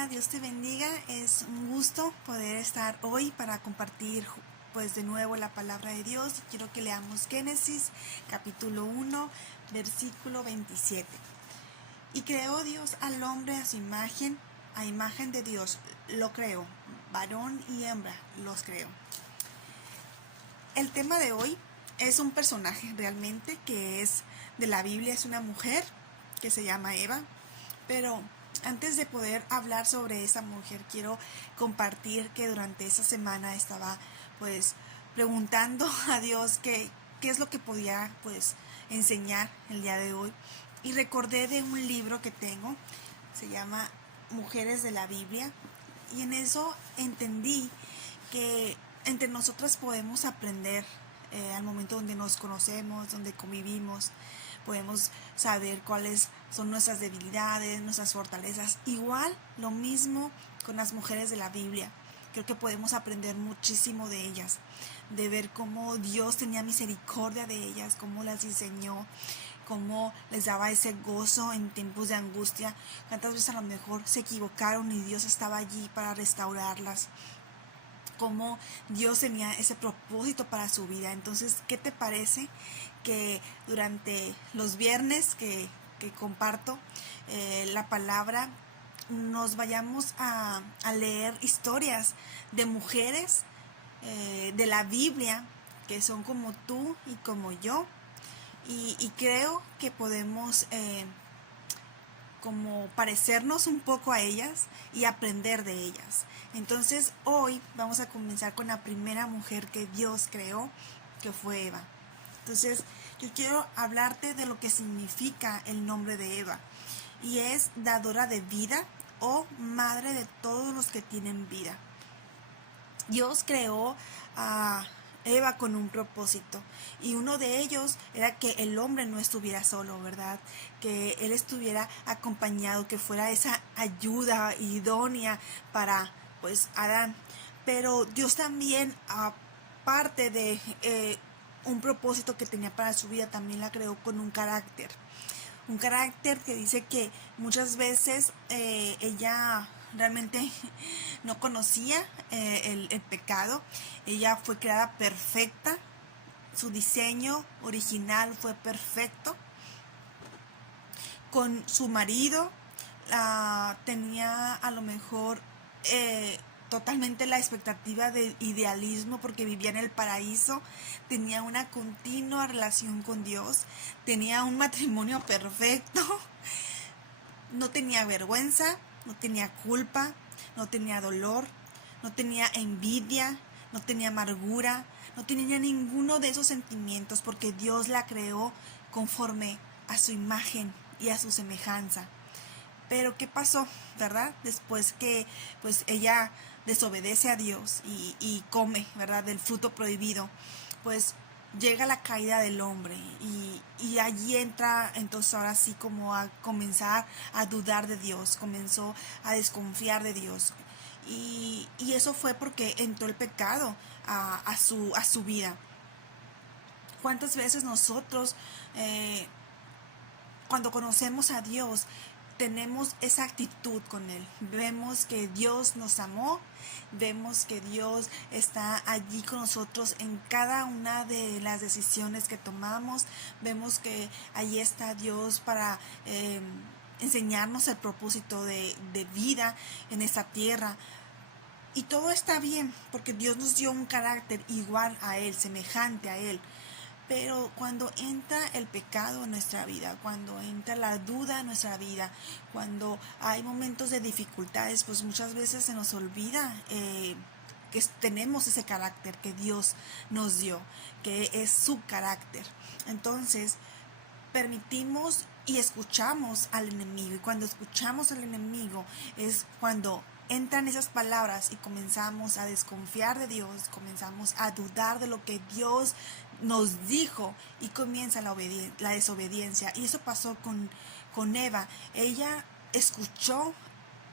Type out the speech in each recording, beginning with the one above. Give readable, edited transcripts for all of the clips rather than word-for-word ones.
Hola, Dios te bendiga. Es un gusto poder estar hoy para compartir pues de nuevo la palabra de Dios. Quiero que leamos Génesis capítulo 1, versículo 27. Y creó Dios al hombre a imagen de Dios lo creó, varón y hembra los creó. El tema de hoy es un personaje realmente que es de la Biblia, es una mujer que se llama Eva, pero antes de poder hablar sobre esa mujer, quiero compartir que durante esa semana estaba pues preguntando a Dios qué es lo que podía pues enseñar el día de hoy. Y recordé de un libro que tengo, se llama Mujeres de la Biblia, y en eso entendí que entre nosotras podemos aprender al momento donde nos conocemos, donde convivimos, podemos saber cuáles son nuestras debilidades, nuestras fortalezas. Igual lo mismo con las mujeres de la Biblia. Creo que podemos aprender muchísimo de ellas, de ver cómo Dios tenía misericordia de ellas, cómo las diseñó, cómo les daba ese gozo en tiempos de angustia. Cuántas veces a lo mejor se equivocaron y Dios estaba allí para restaurarlas, cómo Dios tenía ese propósito para su vida. Entonces, ¿qué te parece que durante los viernes que comparto la palabra, nos vayamos a leer historias de mujeres de la Biblia que son como tú y como yo? Y creo que podemos como parecernos un poco a ellas y aprender de ellas. Entonces hoy vamos a comenzar con la primera mujer que Dios creó, que fue Eva. Entonces yo quiero hablarte de lo que significa el nombre de Eva, y es dadora de vida o madre de todos los que tienen vida. Dios creó a Eva con un propósito, y uno de ellos era que el hombre no estuviera solo, ¿verdad? Que él estuviera acompañado, que fuera esa ayuda idónea para pues Adán. Pero Dios también, aparte de un propósito que tenía para su vida, también la creó con un carácter que dice que muchas veces ella realmente no conocía el pecado. Ella fue creada perfecta, su diseño original fue perfecto. Con su marido tenía a lo mejor totalmente la expectativa de idealismo, porque vivía en el paraíso, tenía una continua relación con Dios, tenía un matrimonio perfecto, no tenía vergüenza, no tenía culpa, no tenía dolor, no tenía envidia, no tenía amargura, no tenía ninguno de esos sentimientos, porque Dios la creó conforme a su imagen y a su semejanza. Pero ¿qué pasó, verdad? Después que pues ella desobedece a Dios y come, ¿verdad?, del fruto prohibido, pues llega la caída del hombre, y allí entra entonces ahora sí como a comenzar a dudar de Dios, comenzó a desconfiar de Dios, y eso fue porque entró el pecado a su vida. ¿Cuántas veces nosotros cuando conocemos a Dios tenemos esa actitud con Él? Vemos que Dios nos amó, vemos que Dios está allí con nosotros en cada una de las decisiones que tomamos, vemos que allí está Dios para enseñarnos el propósito de vida en esta tierra. Y todo está bien, porque Dios nos dio un carácter igual a Él, semejante a Él. Pero cuando entra el pecado en nuestra vida, cuando entra la duda en nuestra vida, cuando hay momentos de dificultades, pues muchas veces se nos olvida que tenemos ese carácter que Dios nos dio, que es su carácter. Entonces, permitimos y escuchamos al enemigo, y cuando escuchamos al enemigo es cuando entran esas palabras y comenzamos a desconfiar de Dios, comenzamos a dudar de lo que Dios nos dijo, y comienza la desobediencia. Y eso pasó con Eva. Ella escuchó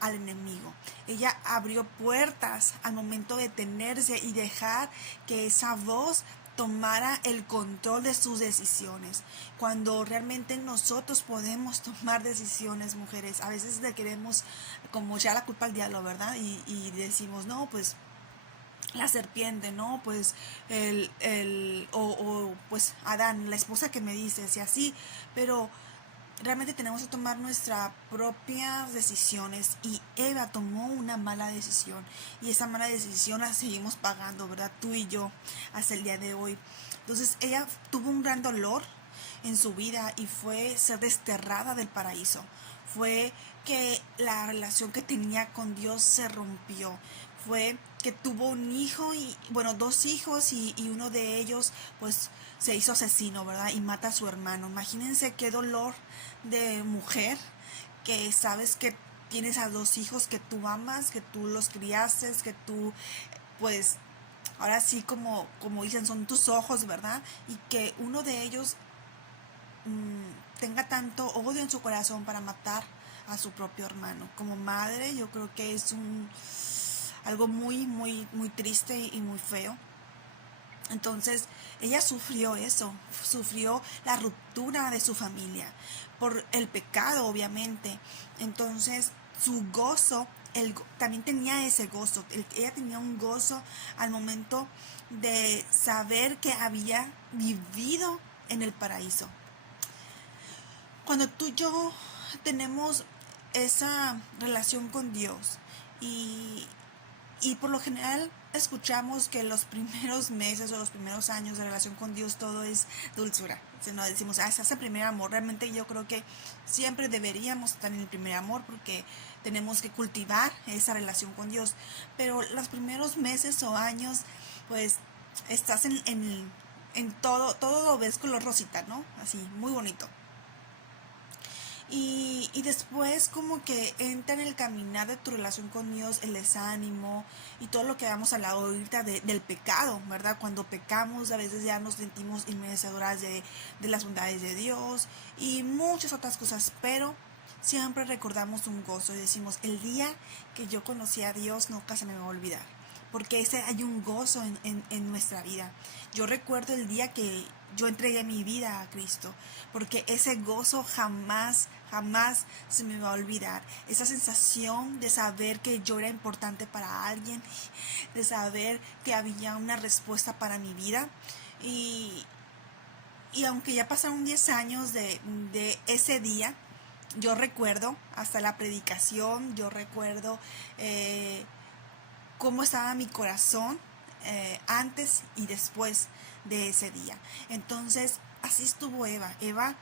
al enemigo, ella abrió puertas al momento de detenerse y dejar que esa voz tomara el control de sus decisiones, cuando realmente nosotros podemos tomar decisiones, mujeres. A veces le queremos como echar la culpa al diablo, ¿verdad? Y decimos, no, pues la serpiente, ¿no? Pues pues Adán, la esposa que me dices y así, pero realmente tenemos que tomar nuestras propias decisiones, y Eva tomó una mala decisión, y esa mala decisión la seguimos pagando, ¿verdad? Tú y yo hasta el día de hoy. Entonces ella tuvo un gran dolor en su vida, y fue ser desterrada del paraíso. Fue que la relación que tenía con Dios se rompió. Fue que tuvo un hijo, y bueno, dos hijos, y uno de ellos pues se hizo asesino, ¿verdad? Y mata a su hermano. Imagínense qué dolor de mujer, que sabes que tienes a dos hijos que tú amas, que tú los criaste, que tú pues ahora sí, como dicen, son tus ojos, ¿verdad? Y que uno de ellos tenga tanto odio en su corazón para matar a su propio hermano. Como madre, yo creo que es algo muy, muy, muy triste y muy feo. Entonces, ella sufrió eso, sufrió la ruptura de su familia por el pecado, obviamente. Entonces, su gozo, también tenía ese gozo. Ella tenía un gozo al momento de saber que había vivido en el paraíso. Cuando tú y yo tenemos esa relación con Dios, y, y por lo general escuchamos que los primeros meses o los primeros años de relación con Dios todo es dulzura. Si no decimos, ese es el primer amor. Realmente yo creo que siempre deberíamos estar en el primer amor, porque tenemos que cultivar esa relación con Dios. Pero los primeros meses o años, pues estás en todo lo ves color rosita, ¿no? Así, muy bonito. Y después como que entra en el caminar de tu relación con Dios el desánimo y todo lo que vamos a hablar ahorita del pecado, ¿verdad? Cuando pecamos a veces ya nos sentimos inmerecedoras de las bondades de Dios y muchas otras cosas, pero siempre recordamos un gozo y decimos, el día que yo conocí a Dios nunca se me va a olvidar, porque hay un gozo en nuestra vida. Yo recuerdo el día que yo entregué mi vida a Cristo, porque ese gozo jamás, jamás se me va a olvidar. Esa sensación de saber que yo era importante para alguien, de saber que había una respuesta para mi vida. Y, y aunque ya pasaron 10 años de ese día, yo recuerdo hasta la predicación, yo recuerdo cómo estaba mi corazón antes y después de ese día. Entonces, así estuvo Eva. Eva,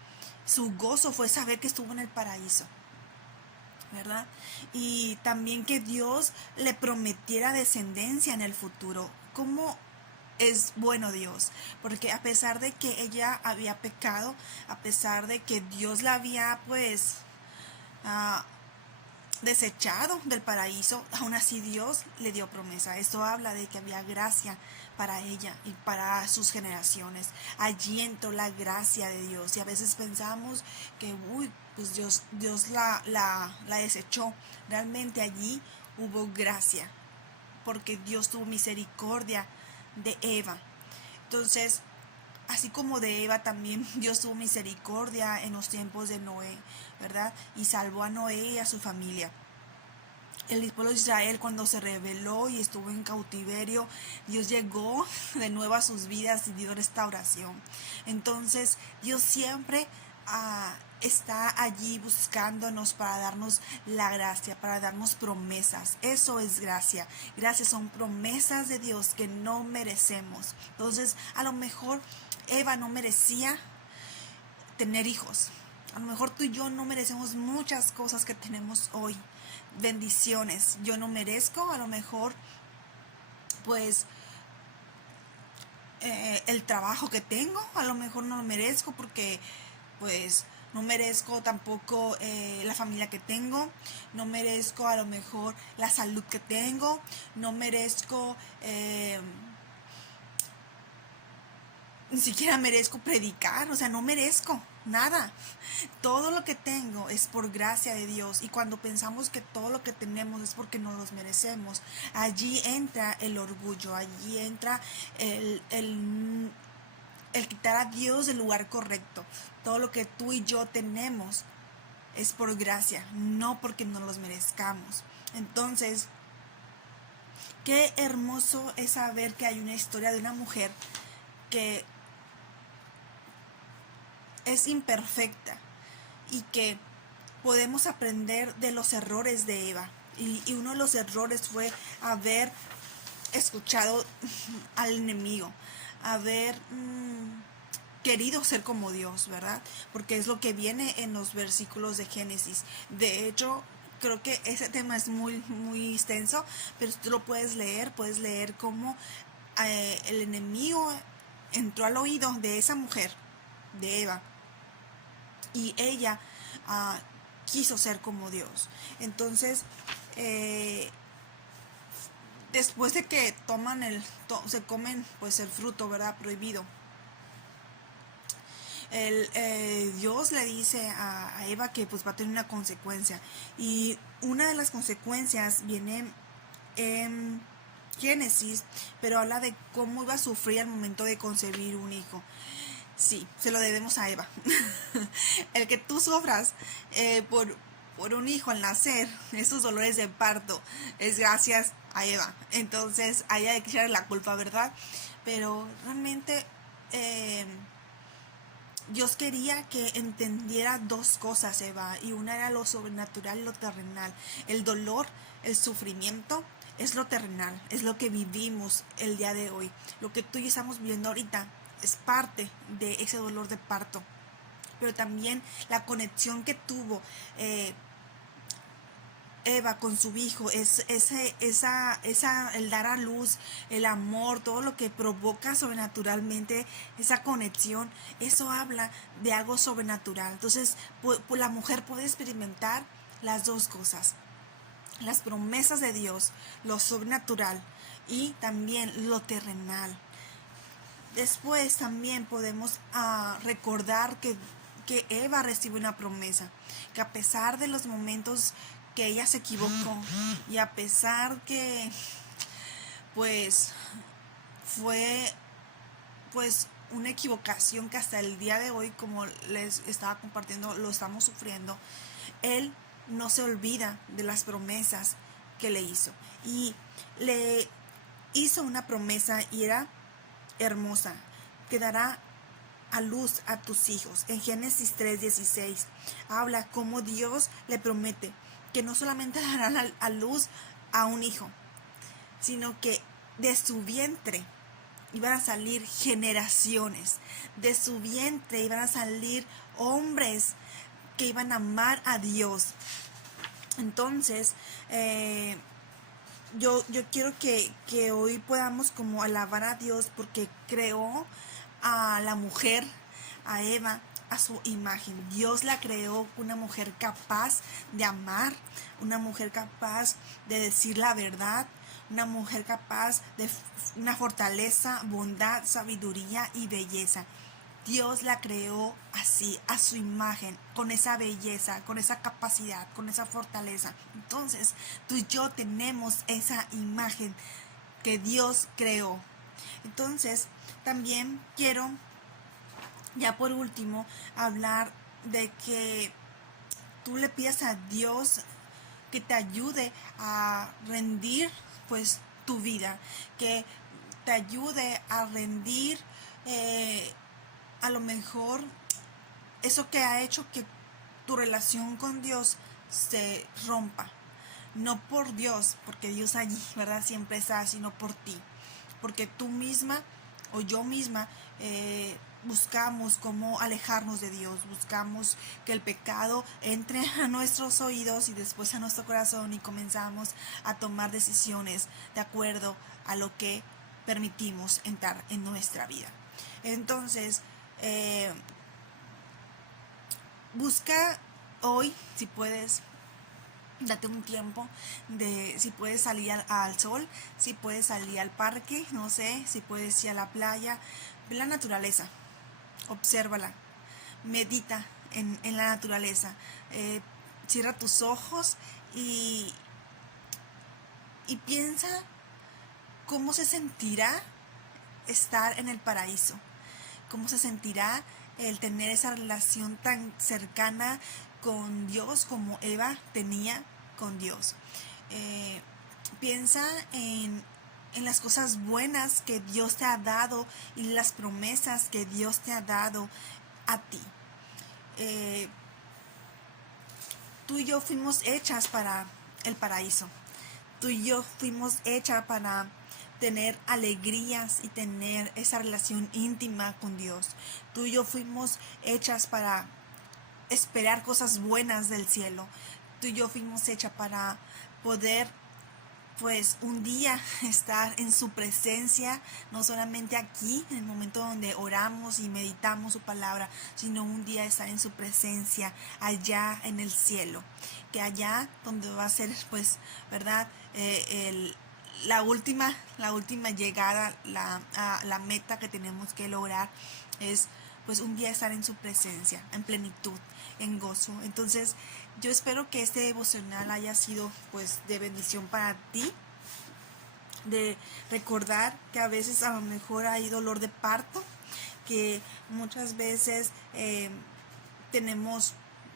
su gozo fue saber que estuvo en el paraíso, ¿verdad? Y también que Dios le prometiera descendencia en el futuro. ¿Cómo es bueno Dios? Porque a pesar de que ella había pecado, a pesar de que Dios la había pues desechado del paraíso, aún así Dios le dio promesa. Esto habla de que había gracia para ella y para sus generaciones. Allí entró la gracia de Dios, y a veces pensamos que pues Dios la desechó. Realmente allí hubo gracia, porque Dios tuvo misericordia de Eva. Entonces, así como de Eva, también Dios tuvo misericordia en los tiempos de Noé, ¿verdad? Y salvó a Noé y a su familia. El pueblo de Israel, cuando se rebeló y estuvo en cautiverio, Dios llegó de nuevo a sus vidas y dio restauración. Entonces Dios siempre está allí buscándonos para darnos la gracia, para darnos promesas. Eso es gracia. Gracias son promesas de Dios que no merecemos. Entonces, a lo mejor Eva no merecía tener hijos. A lo mejor tú y yo no merecemos muchas cosas que tenemos hoy. Bendiciones. Yo no merezco, a lo mejor, pues, el trabajo que tengo. A lo mejor no lo merezco porque, pues, no merezco tampoco la familia que tengo. No merezco a lo mejor la salud que tengo. No merezco... ni siquiera merezco predicar, o sea, no merezco nada. Todo lo que tengo es por gracia de Dios, y cuando pensamos que todo lo que tenemos es porque no los merecemos, allí entra el orgullo, allí entra el el quitar a Dios del lugar correcto. Todo lo que tú y yo tenemos es por gracia, no porque nos los merezcamos. Entonces, qué hermoso es saber que hay una historia de una mujer que es imperfecta y que podemos aprender de los errores de Eva. Y uno de los errores fue haber escuchado al enemigo, haber querido ser como Dios, ¿verdad? Porque es lo que viene en los versículos de Génesis. De hecho, creo que ese tema es muy extenso, pero tú lo puedes leer cómo el enemigo entró al oído de esa mujer, de Eva, y ella uh, quiso ser como Dios. Entonces, después de que se comen pues el fruto, ¿verdad? Prohibido. Dios le dice a Eva que pues va a tener una consecuencia. Y una de las consecuencias viene en Génesis, pero habla de cómo iba a sufrir al momento de concebir un hijo. Sí, se lo debemos a Eva. El que tú sufras por un hijo al nacer, esos dolores de parto, es gracias a Eva. Entonces, a ella hay que echarle la culpa, ¿verdad? Pero realmente Dios quería que entendiera dos cosas, Eva, y una era lo sobrenatural y lo terrenal. El dolor, el sufrimiento, es lo terrenal, es lo que vivimos el día de hoy. Lo que tú y yo estamos viviendo ahorita es parte de ese dolor de parto. Pero también la conexión que tuvo Eva con su hijo, el dar a luz, el amor, todo lo que provoca sobrenaturalmente esa conexión, eso habla de algo sobrenatural. Entonces, la mujer puede experimentar las dos cosas, las promesas de Dios, lo sobrenatural y también lo terrenal. Después también podemos recordar que Eva recibe una promesa, que a pesar de los momentos que ella se equivocó y a pesar que pues fue pues una equivocación que hasta el día de hoy, como les estaba compartiendo, lo estamos sufriendo, él no se olvida de las promesas que le hizo y le hizo una promesa y era hermosa, que dará a luz a tus hijos. En Génesis 3:16 habla como Dios le promete que no solamente darán a luz a un hijo, sino que de su vientre iban a salir generaciones, de su vientre iban a salir hombres que iban a amar a Dios. Entonces, yo quiero que hoy podamos como alabar a Dios porque creó a la mujer, a Eva, a su imagen. Dios la creó una mujer capaz de amar, una mujer capaz de decir la verdad, una mujer capaz de una fortaleza, bondad, sabiduría y belleza. Dios la creó así, a su imagen, con esa belleza, con esa capacidad, con esa fortaleza. Entonces, tú y yo tenemos esa imagen que Dios creó. Entonces, también quiero, ya por último, hablar de que tú le pidas a Dios que te ayude a rendir, pues, tu vida, que te ayude a rendir a lo mejor eso que ha hecho que tu relación con Dios se rompa. No por Dios, porque Dios allí, ¿verdad? Siempre está, sino por ti. Porque tú misma o yo misma buscamos cómo alejarnos de Dios, buscamos que el pecado entre a nuestros oídos y después a nuestro corazón y comenzamos a tomar decisiones de acuerdo a lo que permitimos entrar en nuestra vida. Entonces, busca hoy, si puedes, date un tiempo de si puedes salir al sol, si puedes salir al parque, no sé, si puedes ir a la playa, ve la naturaleza, obsérvala, medita en la naturaleza, cierra tus ojos y piensa cómo se sentirá estar en el paraíso, cómo se sentirá el tener esa relación tan cercana con Dios como Eva tenía con Dios. Eh, Piensa en las cosas buenas que Dios te ha dado y las promesas que Dios te ha dado a ti. Eh, Tú y yo fuimos hechas para el paraíso. Tú y yo fuimos hechas para tener alegrías y tener esa relación íntima con Dios. Tú y yo fuimos hechas para esperar cosas buenas del cielo. Tú y yo fuimos hechas para poder pues un día estar en su presencia, no solamente aquí, en el momento donde oramos y meditamos su palabra, sino un día estar en su presencia allá en el cielo, que allá donde va a ser pues, ¿verdad? La última llegada, la meta que tenemos que lograr es pues un día estar en su presencia, en plenitud, en gozo. Entonces, yo espero que este devocional haya sido pues de bendición para ti, de recordar que a veces a lo mejor hay dolor de parto, que muchas veces tenemos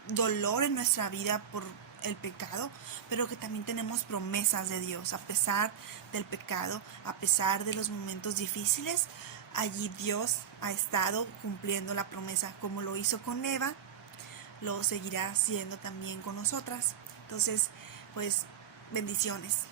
dolor en nuestra vida por el pecado, pero que también tenemos promesas de Dios a pesar del pecado, a pesar de los momentos difíciles. Allí Dios ha estado cumpliendo la promesa como lo hizo con Eva, lo seguirá haciendo también con nosotras. Entonces, pues bendiciones.